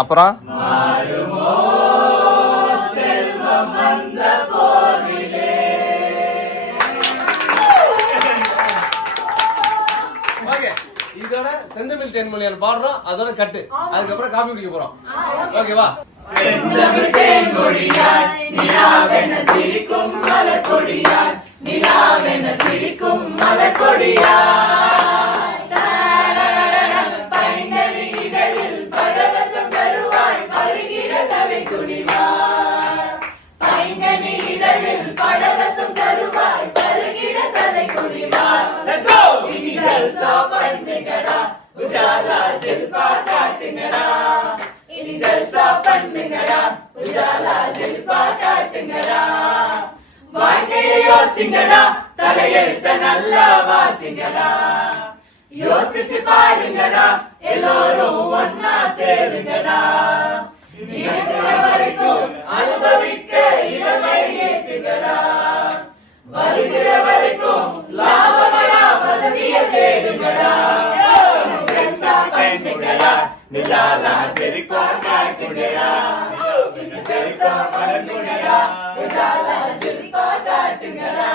அப்புறம் இதோட செந்தமிழ் தேன்மொழியால் பாடுறோம், அதோட கட்டு. அதுக்கப்புறம் காபி குடிக்க போறோம். ஓகேவா? செந்தமிழ் தேன்மொழியால் நிலாவென சிரிக்கும் மலர் கொடியால், நிலாவென சிரிக்கும் மலர் கொடியால், பைங்கனி இதழில் பரவசம் தருவாய் பருகிட தலை துணிவாய், பைங்கனி இதழில் பரவசம் தருவாய் பருகிட தலை குடிவாய். இனி ஜல்சா பண்ணுங்கடா, உஜாலா ஜில்பா காட்டுங்கடா, இனி ஜல்சா பண்ணுங்கடா, உஜாலா ஜில்பா காட்டுங்கடா. வாழ்க்கையை யோசிங்கடா, தலையெழுத்த நல்லா வாசிங்கடா, யோசிச்சு பாருங்கடா, எல்லோரும் ஒன்னா சேருங்கடா. இருக்கிற வரைக்கும் அனுபவிக்க இளமை ஏத்துங்கடா, வருகிற வரைக்கும் லாபமடா வசதியை தேடுங்கடா. ஜல்சா பண்ணுங்கடா, நிலாலா சிரிப்பா காட்டுங்கடா, ஜல்சா பண்ணுங்கடா, நிலாலா சிரிப்பா காட்டுங்கடா.